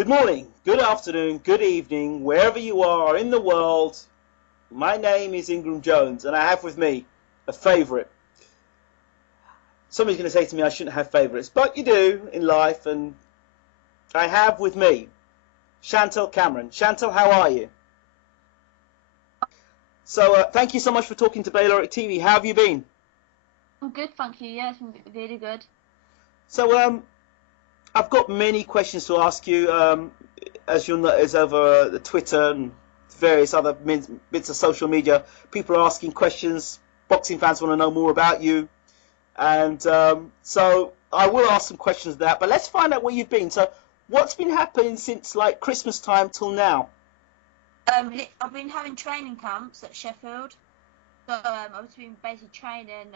Good morning, good afternoon, good evening, wherever you are in the world. My name is Ingram Jones, and I have with me a favourite. Somebody's going to say to me I shouldn't have favourites, but you do in life, and I have with me Chantelle Cameron. Chantelle, how are you? So thank you so much for talking to Bayloric TV. How have you been? I'm good, thank you. Yeah, it's been really good. So I've got many questions to ask you. As you'll notice over the Twitter and various other bits of social media, people are asking questions. Boxing fans want to know more about you, and so I will ask some questions of that. But let's find out where you've been. So, what's been happening since like Christmas time till now? I've been having training camps at Sheffield. So I've been basically training.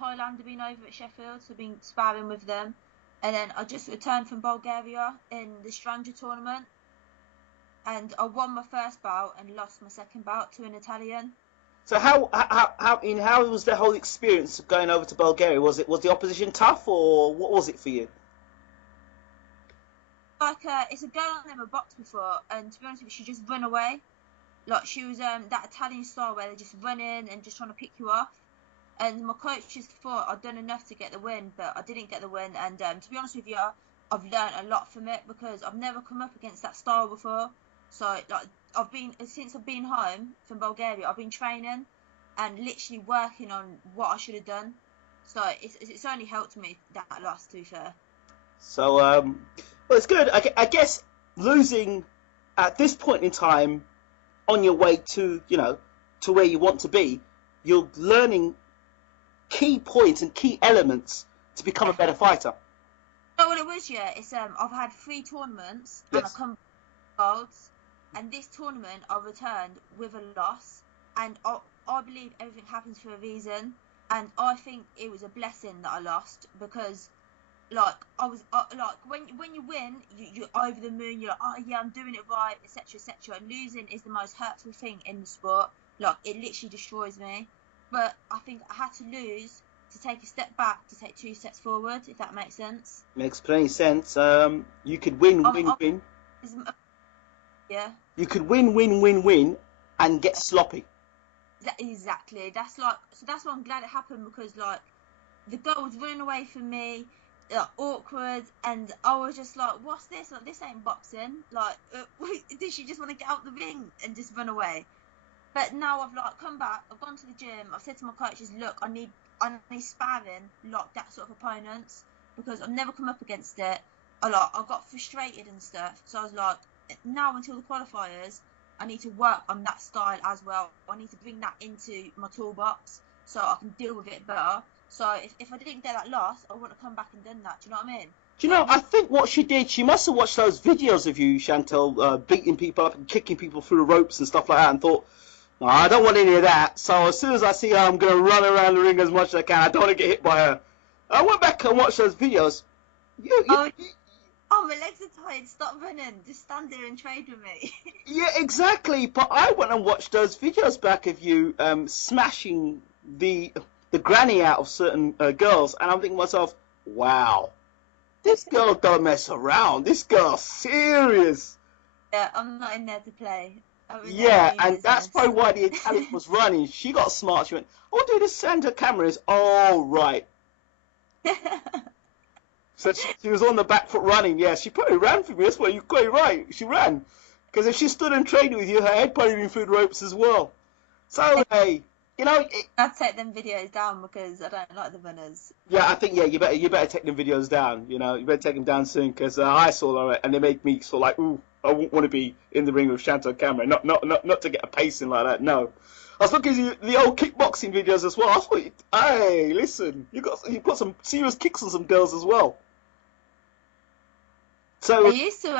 Thailand have been over at Sheffield, so I've been sparring with them. And then I just returned from Bulgaria in the Stranger tournament. And I won my first bout and lost my second bout to an Italian. So how was the whole experience of going over to Bulgaria? Was the opposition tough, or what was it for you? Like it's a girl I've never boxed before, and to be honest with you, she just run away. Like she was that Italian style where they're just running and just trying to pick you off. And my coach just thought I'd done enough to get the win, but I didn't get the win. And to be honest with you, I've learned a lot from it because I've never come up against that style before. So like since I've been home from Bulgaria, I've been training and literally working on what I should have done. So it's only helped me that loss, to be fair. So well, it's good. I guess losing at this point in time, on your way to to where you want to be, you're learning key points and key elements to become a better fighter. You know what it was? Yeah, it's I've had 3 tournaments and I come golds, and this tournament I returned with a loss, and I believe everything happens for a reason, and I think it was a blessing that I lost because like I was like when you win, you're over the moon. You're like, oh yeah, I'm doing it right, etc., etc. And losing is the most hurtful thing in the sport. Like it literally destroys me. But I think I had to lose to take a step back, to take 2 steps forward, if that makes sense. Makes plenty of sense. You could win. Yeah. You could win, and get sloppy. Exactly. That's why I'm glad it happened, because like the girl was running away from me, like, awkward, and I was just like, what's this? Like, this ain't boxing. Like, did she just want to get out the ring and just run away? But now I've like come back, I've gone to the gym, I've said to my coaches, look, I need sparring like that sort of opponents, because I've never come up against it. I got frustrated and stuff, so I was like, now until the qualifiers, I need to work on that style as well. I need to bring that into my toolbox so I can deal with it better. So if I didn't get that loss, I wouldn't have come back and done that. Do you know what I mean? Do you know, I think what she did, she must have watched those videos of you, Chantelle, beating people up and kicking people through the ropes and stuff like that, and thought, oh, I don't want any of that. So as soon as I see her, I'm going to run around the ring as much as I can. I don't want to get hit by her. I went back and watched those videos. Oh, my legs are tired. Stop running. Just stand there and trade with me. Yeah, exactly. But I went and watched those videos back of you smashing the granny out of certain girls, and I'm thinking to myself, wow, this girl don't mess around. This girl's serious. Yeah, I'm not in there to play. Yeah, and that's probably why the Italian was running. She got smart. She went, oh, dude, this center camera is all right. So she was on the back foot running. Yeah, she probably ran for me. That's what you're quite right. She ran. Because if she stood and trained with you, her head probably been through the ropes as well. So, hey, you know... I'd take them videos down because I don't like the runners. Yeah, I think, yeah, you better take them videos down. You know, you better take them down soon, because I saw her and they make me sort of like, ooh, I wouldn't want to be in the ring with Chantelle Cameron. Not to get a pacing like that, no. I was looking at the old kickboxing videos as well. I thought, hey, listen, you put some serious kicks on some girls as well. So I used to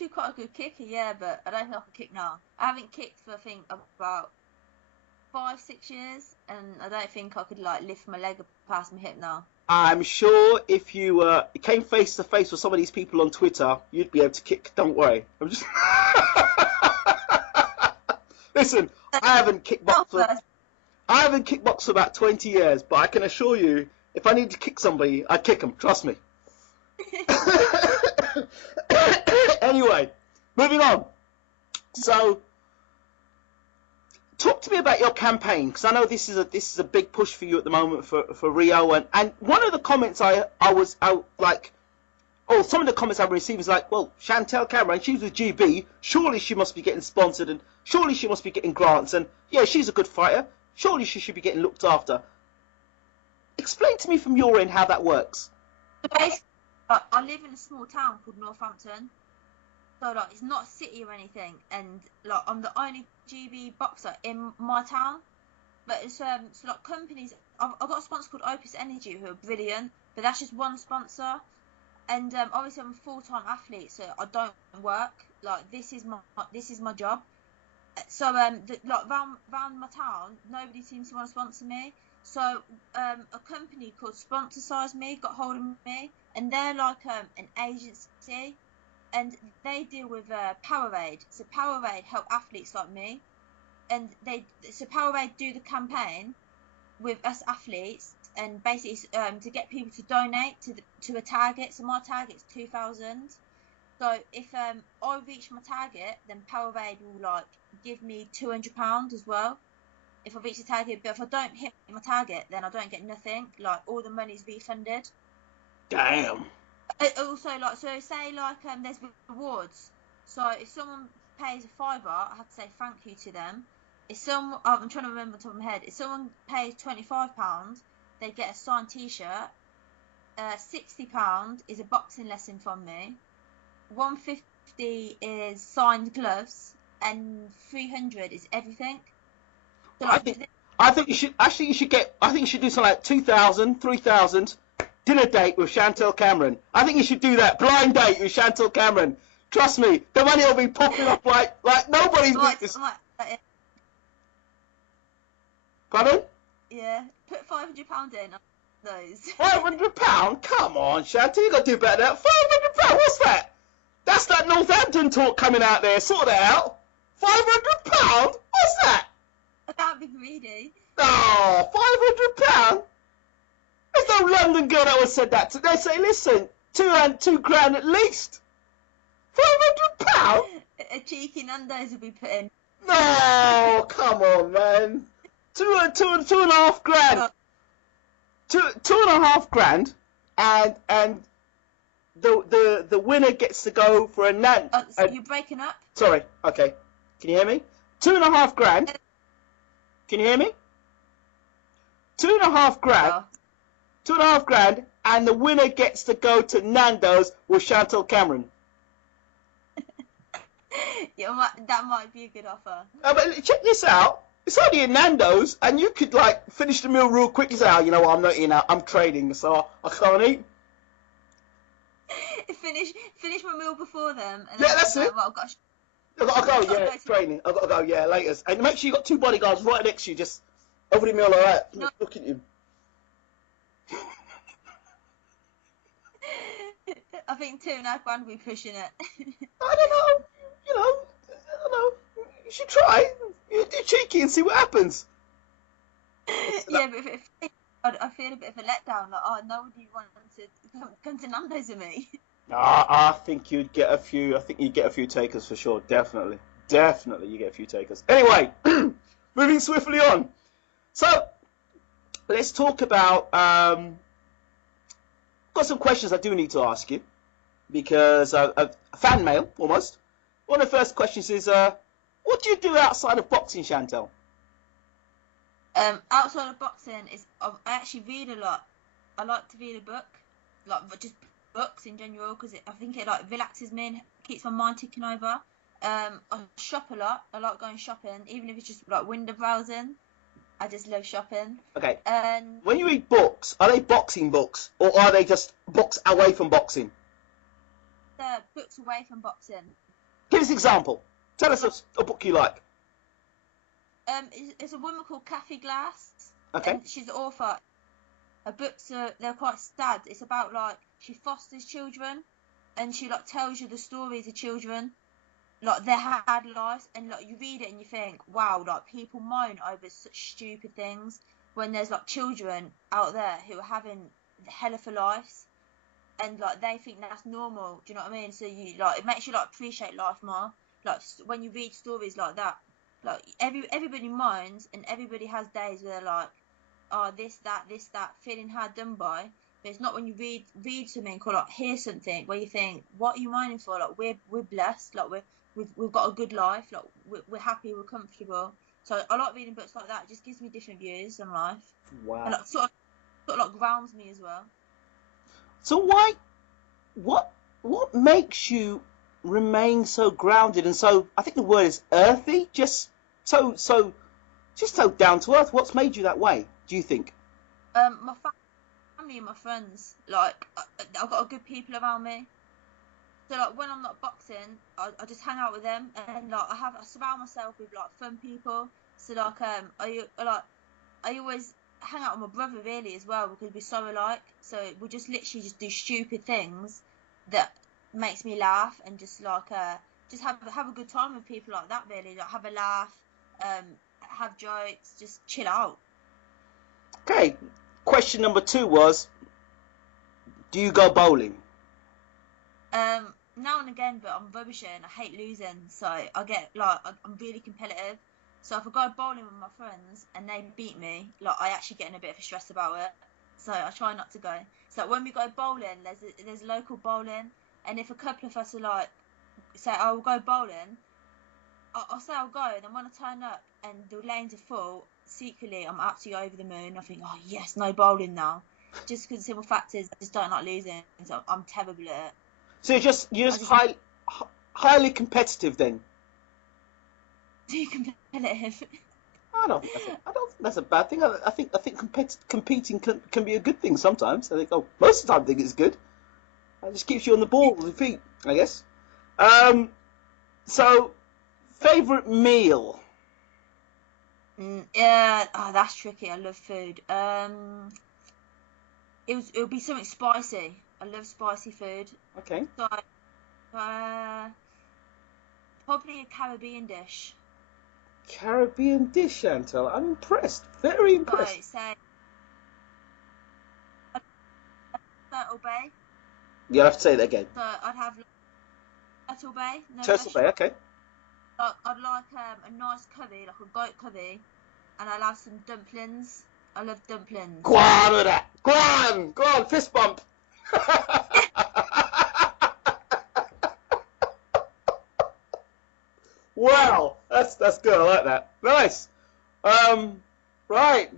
be quite a good kicker, yeah, but I don't think I can kick now. I haven't kicked for I think about 5-6 years, and I don't think I could like lift my leg past my hip now. I'm sure if you came face to face with some of these people on Twitter, you'd be able to kick. Don't worry. I'm just listen. I haven't kickboxed for about 20 years, but I can assure you, if I need to kick somebody, I'd kick them. Trust me. Anyway, moving on. So, talk to me about your campaign, because I know this is a big push for you at the moment for Rio, and one of the comments I was like, oh, some of the comments I've received is like, well, Chantelle Cameron, she's with GB, surely she must be getting sponsored, and surely she must be getting grants, and yeah, she's a good fighter, surely she should be getting looked after. Explain to me from your end how that works. Basically, I live in a small town called Northampton, so like it's not a city or anything, and like I'm the only GB boxer in my town. But it's so like companies, I've got a sponsor called Opus Energy who are brilliant, but that's just one sponsor. And obviously I'm a full-time athlete, so I don't work. Like this is my job. So like round my town, nobody seems to want to sponsor me. So a company called Sponsorsize Me got hold of me, and they're like an agency, and they deal with Powerade. So Powerade help athletes like me, and Powerade do the campaign with us athletes, and basically to get people to donate to a target. So my target's 2,000. So if I reach my target, then Powerade will like give me £200 as well. If I reach the target, but if I don't hit my target, then I don't get nothing. Like all the money's refunded. Damn. Also, like so, say like there's rewards. So if someone pays a £5, I have to say thank you to them. If I'm trying to remember the top of my head. If someone pays £25, they get a signed T-shirt. £60 is a boxing lesson from me. £150 is signed gloves, and £300 is everything. So I think you should do something like 2,000, 3,000 dinner date with Chantelle Cameron. I think you should do that blind date with Chantelle Cameron. Trust me, the money will be popping up like nobody's business. Pardon? Yeah, put £500 in on those. £500? Come on, Chantelle, you got to do better than that. £500? What's that? That's that Northampton talk coming out there. Sort that out. £500? What's that? I can't be greedy. Oh, £500? There's no London girl that would have said that. They say, listen, two grand at least. £500? A cheeky Nando's will be put in. No, come on, man. Two and a half grand. Two and a half grand, and the winner gets to go for a nan. So you're breaking up? Sorry. Okay. Can you hear me? 2.5 grand. Can you hear me? 2.5 grand. Oh. 2.5 grand, and the winner gets to go to Nando's with Chantelle Cameron. Yeah, that might be a good offer. But check this out. It's only in Nando's, and you could like finish the meal real quick. You say, oh, you know what? I'm not eating out. I'm trading, so I can't eat. Finish my meal before them. And Yeah, that's it. Well, I've got to go, yeah, training. I've got to go, yeah, later. And make sure you got 2 bodyguards right next to you, just over the meal like that. No. Look at you. I think 2.5 grand will be pushing it. I don't know. I don't know. You should try. You do cheeky and see what happens. Yeah, but I feel a bit of a letdown. Like, nobody wants to come to Nando's with me. I think you'd get a few. I think you'd get a few takers for sure. Definitely, you get a few takers. Anyway, moving swiftly on. So let's talk about. I've got some questions I do need to ask you because fan mail almost. One of the first questions is, what do you do outside of boxing, Chantelle? Outside of boxing I actually read a lot. I like to read a book, like just books in general, because I think it like relaxes me and keeps my mind ticking over. I shop a lot. I like going shopping, even if it's just like window browsing. I just love shopping. Okay. And when you read books, are they boxing books or are they just books away from boxing? Books away from boxing. Give us an example. Tell us a book you like. It's a woman called Kathy Glass. Okay. And she's the author. Her books they're quite sad. It's about like she fosters children, and she like tells you the stories of children, like their hard lives, and like you read it and you think, wow, like people moan over such stupid things when there's like children out there who are having the hell of a lives. and like they think that's normal. Do you know what I mean? So you like it makes you like appreciate life more. Like when you read stories like that, like everybody minds, and everybody has days where they're like, oh, this that, feeling hard done by. But it's not when you read something or like hear something where you think, what are you minding for? Like we're blessed, like we've got a good life, like we're happy, we're comfortable. So I like reading books like that. It just gives me different views on life. Wow. And like, sort of like grounds me as well. So what makes you remain so grounded and so, I think the word is earthy, just so down to earth? What's made you that way, do you think? My family and my friends, like I've got good people around me. So like when I'm not boxing, I just hang out with them, and like I surround myself with like fun people. So like I always hang out with my brother really as well, because we're so alike. So we just literally just do stupid things that makes me laugh, and just like just have a good time with people like that really. Like have a laugh, have jokes, just chill out. Okay. Question number 2 was, do you go bowling? Now and again, but I'm rubbish and I hate losing, so I get like I'm really competitive. So if I go bowling with my friends and they beat me, like I actually get in a bit of a stress about it. So I try not to go. So when we go bowling, there's local bowling, and if a couple of us are like say, oh, we'll go bowling, I'll say I'll go, and then when I turn up and the lanes are full, secretly I'm absolutely over the moon. I think, oh yes, no bowling now, just because the simple fact is I just don't like losing, so I'm terrible at it. So you're just highly competitive then? Too competitive. I don't think that's a bad thing. I think competing can be a good thing sometimes. I think most of the time I think it's good. It just keeps you on the ball with your feet, I guess. So favorite meal? Yeah, that's tricky. I love food. It'll be something spicy. I love spicy food. Okay. So, probably a Caribbean dish. Caribbean dish, Chantelle. I'm impressed. Very impressed. So, say, Turtle Bay. You'll have to say that again. So I'd have Turtle Bay. No Turtle Bay, okay. I'd like a nice curry, like a goat curry, and I'll have some dumplings. I love dumplings. Go on with that. Go on, fist bump. Wow, that's good. I like that. Nice. Right.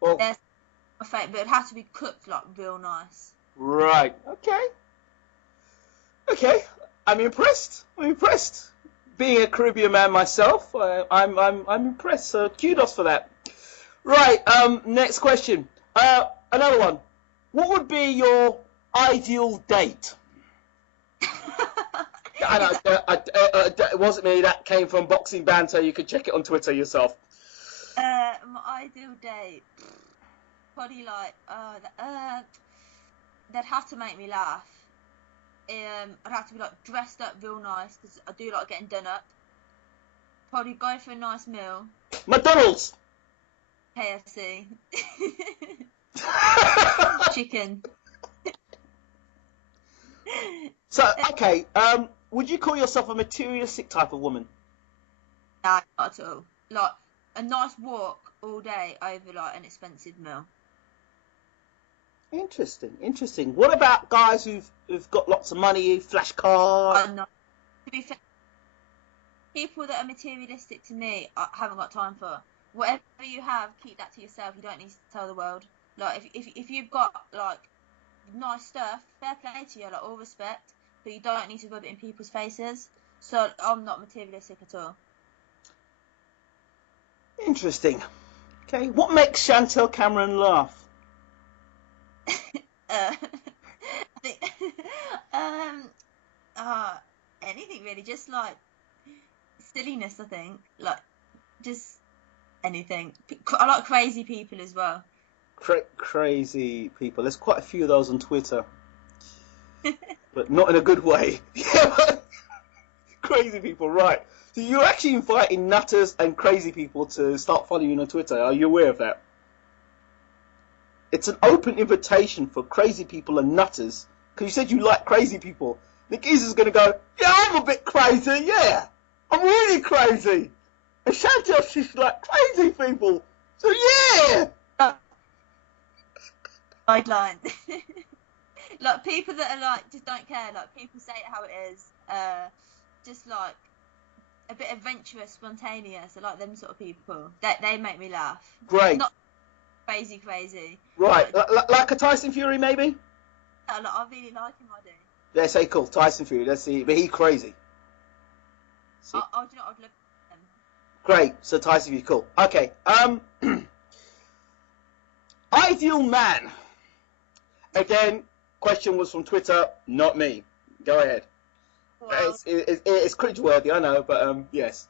Well, That's my favourite, but it has to be cooked like real nice. right. Okay. I'm impressed. Being a Caribbean man myself, I'm impressed. So kudos for that. Right. Next question. Another one. What would be your ideal date? It wasn't me. That came from Boxing Banter. You could check it on Twitter yourself. My ideal date, probably like they'd have to make me laugh. I'd have to be like dressed up real nice, because I do like getting done up. Probably go for a nice meal. McDonald's. KFC. Chicken. So, okay, would you call yourself a materialistic type of woman? No, not at all. Like a nice walk all day over like an expensive meal. Interesting. What about guys who've got lots of money, flash cars? No. To be fair, people that are materialistic to me, I haven't got time for. Whatever you have, keep that to yourself. You don't need to tell the world. Like if you've got like nice stuff, fair play to you, like all respect, but you don't need to rub it in people's faces. So I'm not materialistic at all. Interesting. Okay, what makes Chantelle Cameron laugh? I think, anything really, just like silliness. I think like just anything. I like crazy people as well. Crazy people. There's quite a few of those on Twitter, but not in a good way. Yeah, but crazy people, right? So you're actually inviting nutters and crazy people to start following you on Twitter. Are you aware of that? It's an open invitation for crazy people and nutters because you said you like crazy people. The geezer's going to go, yeah, I'm a bit crazy, yeah. I'm really crazy. And Chantelle, she's like crazy people. So, yeah. Guideline. Like, people that are like, just don't care. Like, people say it how it is. Just like a bit adventurous, spontaneous. I like them sort of people. They make me laugh. Great. Not crazy. Right. Like a Tyson Fury, maybe? Like, I really like him, I do. Let's say cool. Tyson Fury. Let's see. But he's crazy. Do you know, I'd love him. Great. So Tyson Fury, cool. Okay. Ideal man. Again, question was from Twitter, not me. Go ahead. Well, it's cringeworthy, I know, but yes.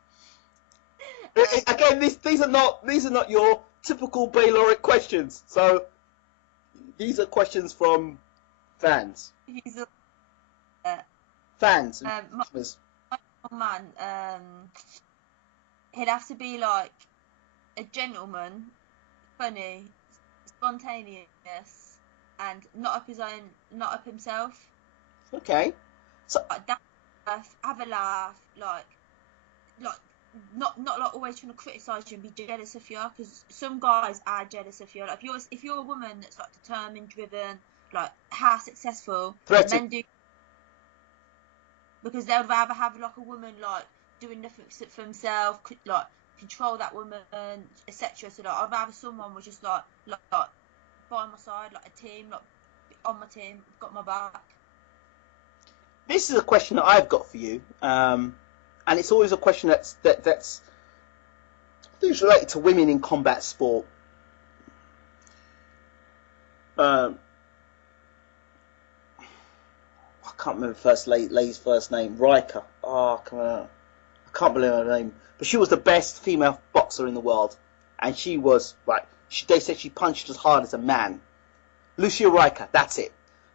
Again, these are not your typical Bayloric questions. So these are questions from fans. Fans. Man, he'd have to be like a gentleman, funny, spontaneous, and not up himself. Okay. So like, have a laugh, like not like always trying to criticise you and be jealous of you, because some guys are jealous of you. Like if you're a woman that's like determined, driven, like how successful, men do, because they would rather have like a woman like doing nothing for himself, like control that woman, etc. So like, I'd rather someone was just like by my side, like a team, like on my team, got my back. This is a question that I've got for you, and it's always a question that's related to women in combat sport. I can't remember lady's first name. Riker. Oh, come on. I can't believe her name. But she was the best female boxer in the world, and she was like, they said she punched as hard as a man. Lucia Riker. That's it.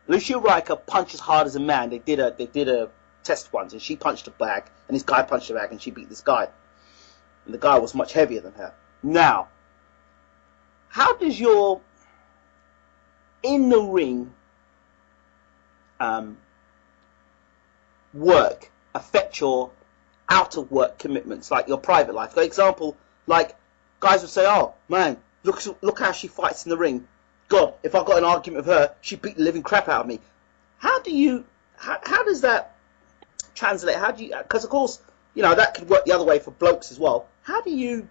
Lucia Riker punched as hard as a man. They did a test once, and she punched a bag, and this guy punched a bag, and she beat this guy. And the guy was much heavier than her. Now, how does your in the ring work affect your out of work commitments, like your private life? For example, like guys would say, "Oh man, look how she fights in the ring. God, if I got an argument with her, she'd beat the living crap out of me." How does that translate? How do you? Because of course, you know that could work the other way for blokes as well. How do you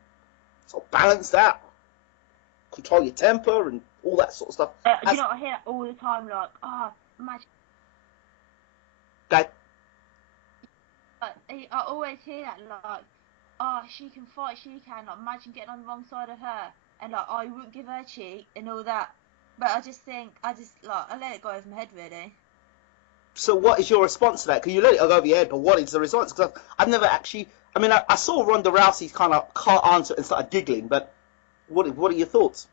sort of balance that? Control your temper and all that sort of stuff. You know, I hear that all the time. Like, imagine. Okay. I always hear that, like, she can fight, she can. Like, imagine getting on the wrong side of her, and like, you wouldn't give her a cheek and all that. But I let it go over my head, really. So what is your response to that? Because you let it go over your head, but what is the response? Because I've never actually. I mean, I saw Ronda Rousey kind of can't answer and started giggling, but what are your thoughts?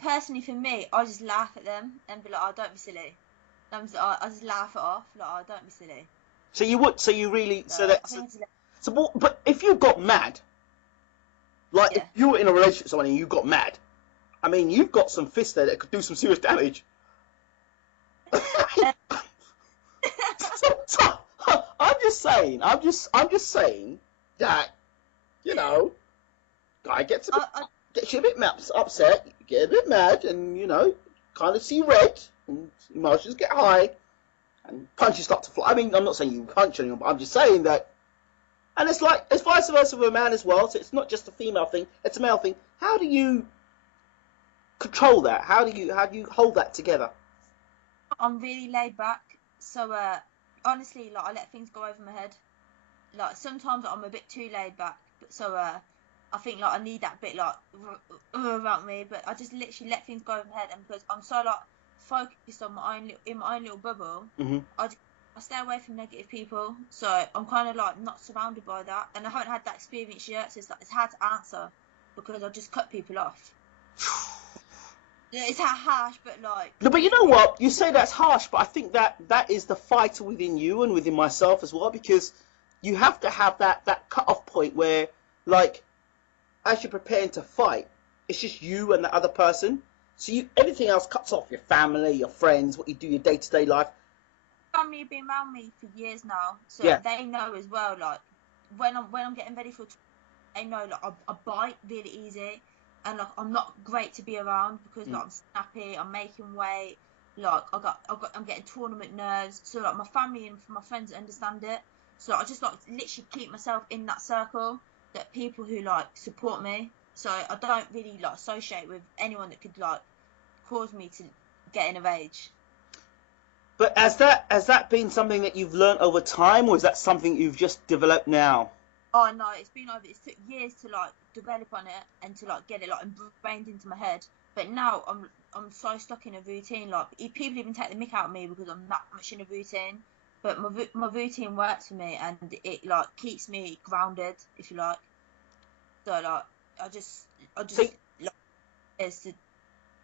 Personally, for me, I just laugh at them and be like, "Oh, don't be silly." I just laugh it off, like, "Oh, don't be silly." So you would. So you really. But if you got mad, like if you were in a relationship with someone and you got mad, I mean, you've got some fists there that could do some serious damage. so, I'm just saying that, you know, guy gets you a bit upset, you get a bit mad, and you know, kind of see red, and emotions get high, and punches start to fly. I mean, I'm not saying you punch anyone, but I'm just saying that. And it's like, it's vice versa with a man as well. So it's not just a female thing; it's a male thing. How do you control that? How do you hold that together? I'm really laid back, so honestly, like, I let things go over my head. Like, sometimes I'm a bit too laid back, so I think like I need that bit like around me, but I just literally let things go over my head, and because I'm so like focused on my own little bubble, mm-hmm. I stay away from negative people. So I'm kind of like not surrounded by that, and I haven't had that experience yet, so it's hard to answer because I just cut people off. It's harsh, but like. No, but you know what? You say that's harsh, but I think that is the fighter within you and within myself as well, because you have to have that cut-off point where, like, as you're preparing to fight, it's just you and the other person. So everything else cuts off. Your family, your friends, what you do, your day-to-day life. Family have been around me for years now, so Yeah. they know as well. Like when I'm getting ready for, they know like I bite really easy, and like I'm not great to be around because like I'm snappy, I'm making weight, like I'm getting tournament nerves. So like my family and my friends understand it. So I just like literally keep myself in that circle that people who like support me. So I don't really like associate with anyone that could like cause me to get in a rage. But has that been something that you've learned over time, or is that something you've just developed now? Oh no, it's took years to like develop on it and to like get it like ingrained into my head. But now I'm so stuck in a routine. Like people even take the mick out of me because I'm that much in a routine. But my routine works for me and it like keeps me grounded, if you like. So like I just So, like is to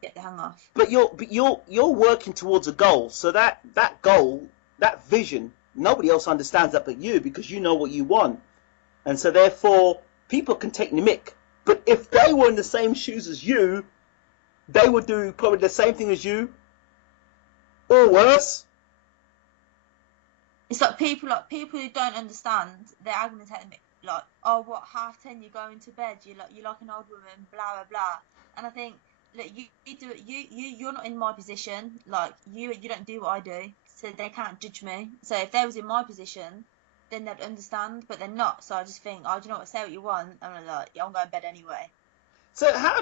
get the hang off. but you're working towards a goal. So that goal, that vision, nobody else understands that but you, because you know what you want. And so therefore, people can take the mick. But if they were in the same shoes as you, they would do probably the same thing as you, or worse. It's like people who don't understand, they're going to take the mick. Like, oh, what 10:30 you're going to bed? You're like an old woman, blah blah blah. And I think, look, you do it. You're not in my position. Like you don't do what I do, so they can't judge me. So if they was in my position, then they'd understand, but they're not. So I just think, oh, do you know what? Say what you want. And I'm like, yeah, I'm going to bed anyway. So how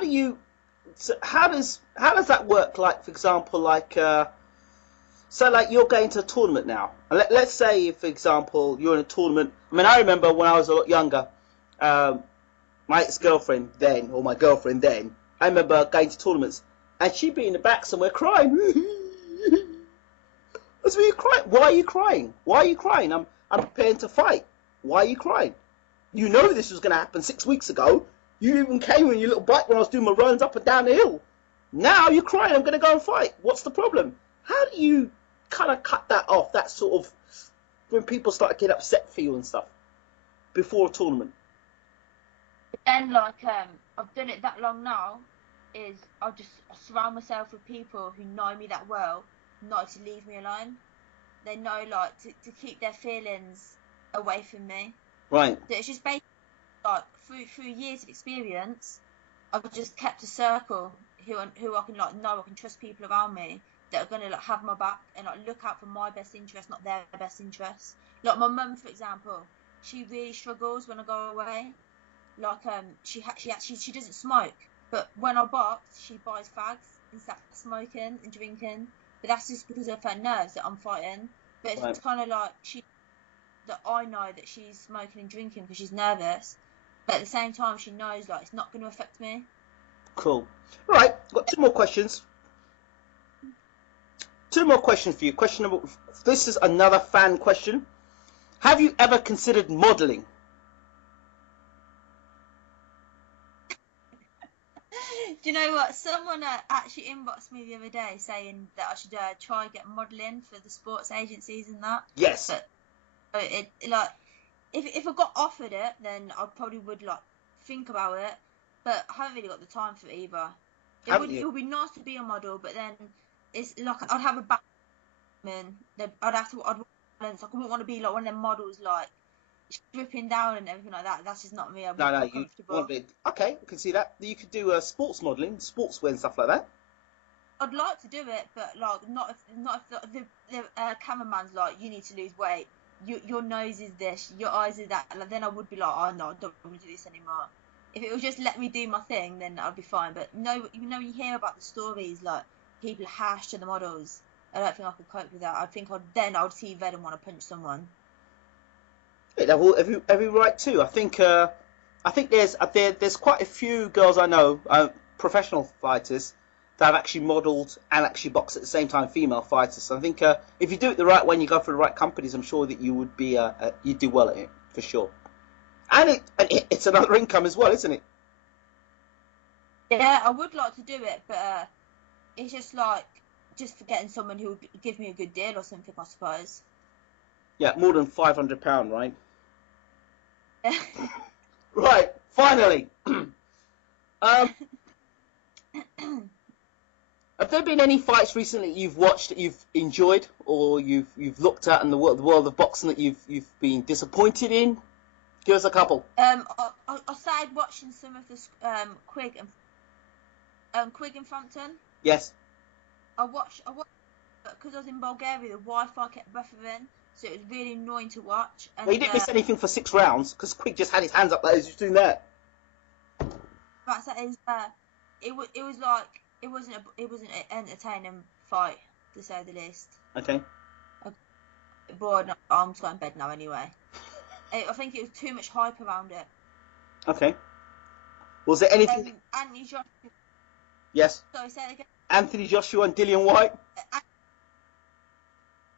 does that work? Like, for example, so like you're going to a tournament now. And let's say, for example, you're in a tournament. I mean, I remember when I was a lot younger, my ex-girlfriend then, or my girlfriend then, I remember going to tournaments, and she'd be in the back somewhere crying. I said, "Are you crying? Why are you crying? Why are you crying? I'm preparing to fight. Why are you crying? You know this was going to happen 6 weeks ago. You even came on your little bike when I was doing my runs up and down the hill. Now you're crying. I'm going to go and fight. What's the problem?" How do you kind of cut that off? That sort of when people start to get upset for you and stuff before a tournament. And like I've done it that long now, is I surround myself with people who know me that well, not to leave me alone. They know like to keep their feelings away from me. Right. So it's just basically like through years of experience, I've just kept a circle who I can like know I can trust people around me that are gonna like have my back and like look out for my best interest, not their best interest. Like my mum, for example, she really struggles when I go away. Like she doesn't smoke, but when I box, she buys fags and starts smoking and drinking. But that's just because of her nerves that I'm fighting. But it's Right. kind of like that I know that she's smoking and drinking because she's nervous, but at the same time she knows like it's not going to affect me. Cool. All right. Got two more questions. Two more questions for you. Question number. This is another fan question. Have you ever considered modelling? Do you know what? Someone actually inboxed me the other day saying that I should try and get modelling for the sports agencies and that. Yes. But it like if I got offered it, then I probably would like think about it. But I haven't really got the time for it either. It would be nice to be a model, but then it's like I'd have a back. I'd balance. Like, I wouldn't want to be like one of them models like stripping down and everything like that. That's just not me. I wouldn't No, feel you comfortable. want to be okay. I can see that. You could do sports modelling, sportswear and stuff like that. I'd like to do it, but like not if the cameraman's like, you need to lose weight. Your nose is this, your eyes is that. Like, then I would be like, oh no, I don't want to do this anymore. If it would just let me do my thing, then I'd be fine. But no, you know, when you hear about the stories like people hash to the models, I don't think I could cope with that. I think I'd see red and want to punch someone. Yeah, every right too. I think there's quite a few girls I know, professional fighters, that have actually modelled and actually boxed at the same time, female fighters. So I think if you do it the right way and you go for the right companies, I'm sure that you would be you'd do well at it for sure. And it's another income as well, isn't it? Yeah, I would like to do it, but it's just for getting someone who would give me a good deal or something, I suppose. Yeah, more than £500, right? Right, finally. Have there been any fights recently you've watched that you've enjoyed, or you've looked at in the world of boxing that you've been disappointed in? Give us a couple. I started watching some of the Quig and Frampton. Yes. I watched because I was in Bulgaria. The Wi-Fi kept buffering, so it was really annoying to watch. And Well, you didn't miss anything for 6 rounds because Quig just had his hands up like he was doing that. That's it was like it wasn't an entertaining fight, to say the least. Okay. Bored. I'm going to bed now anyway. I think it was too much hype around it. Okay. Was there anything? Anthony Joshua. Yes. Sorry, say it again. Anthony Joshua and Dillian White.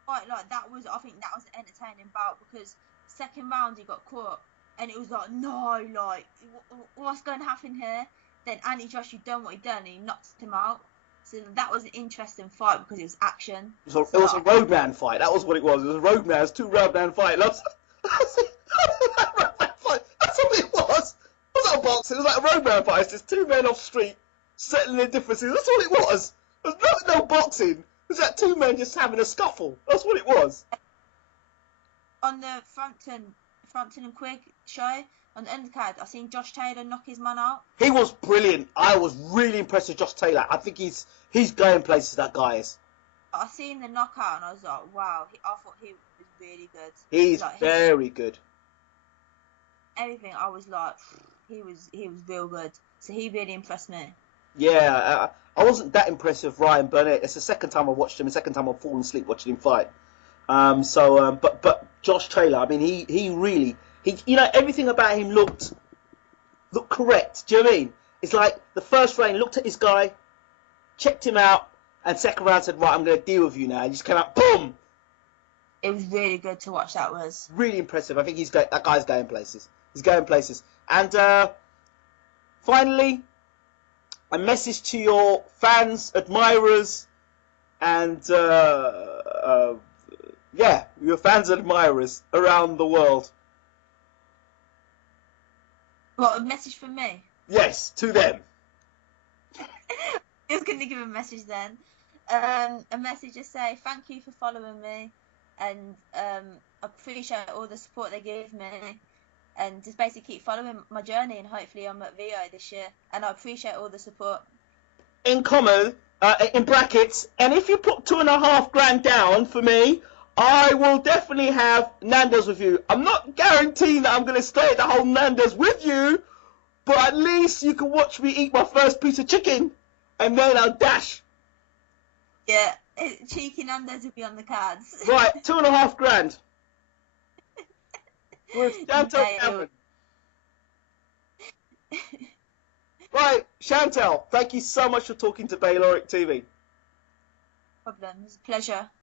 Right, like that was. I think that was an entertaining bout because second round he got caught, and it was like, no, like what's going to happen here? Then Anthony Joshua done what he done, and he knocked him out. So that was an interesting fight because it was action. It was a roadman fight. That was what it was. It was a roadman. It was 2 roadman fight. That's all it was. It wasn't a boxing. It was like a roadman fight. It's just 2 men off street settling their differences. That's all it was. There was no boxing. It was like 2 men just having a scuffle. That's what it was. On the Frampton and Quig show, on the undercard, I seen Josh Taylor knock his man out. He was brilliant. I was really impressed with Josh Taylor. I think he's going places, that guy is. I seen the knockout and I was like, wow. I thought he was really good. He's like, very good. Everything, I was like, he was real good. So he really impressed me. Yeah, I wasn't that impressed with Ryan Burnett. It's the second time I watched him. The second time I've fallen asleep watching him fight. But Josh Taylor, I mean, he really, everything about him looked correct. Do you know what I mean? It's like the first round, he looked at his guy, checked him out, and second round said, right, I'm going to deal with you now. And he just came out, boom! It was really good to watch. That was really impressive. I think that guy's going places. He's going places. And finally, a message to your fans, admirers, and your fans and admirers around the world. What, a message from me? Yes, to them. I was going to give a message then. A message to say thank you for following me, and I appreciate all the support they give me, and just basically keep following my journey, and hopefully I'm at Rio this year, and I appreciate all the support. In brackets, and if you put $2,500 down for me, I will definitely have Nando's with you. I'm not guaranteeing that I'm going to stay at the whole Nando's with you, but at least you can watch me eat my first piece of chicken, and then I'll dash. Yeah, cheeky Nando's will be on the cards. Right, $2,500. With Chantelle Cameron. Right, Chantelle, thank you so much for talking to Bayloric TV. No problem. It's a pleasure.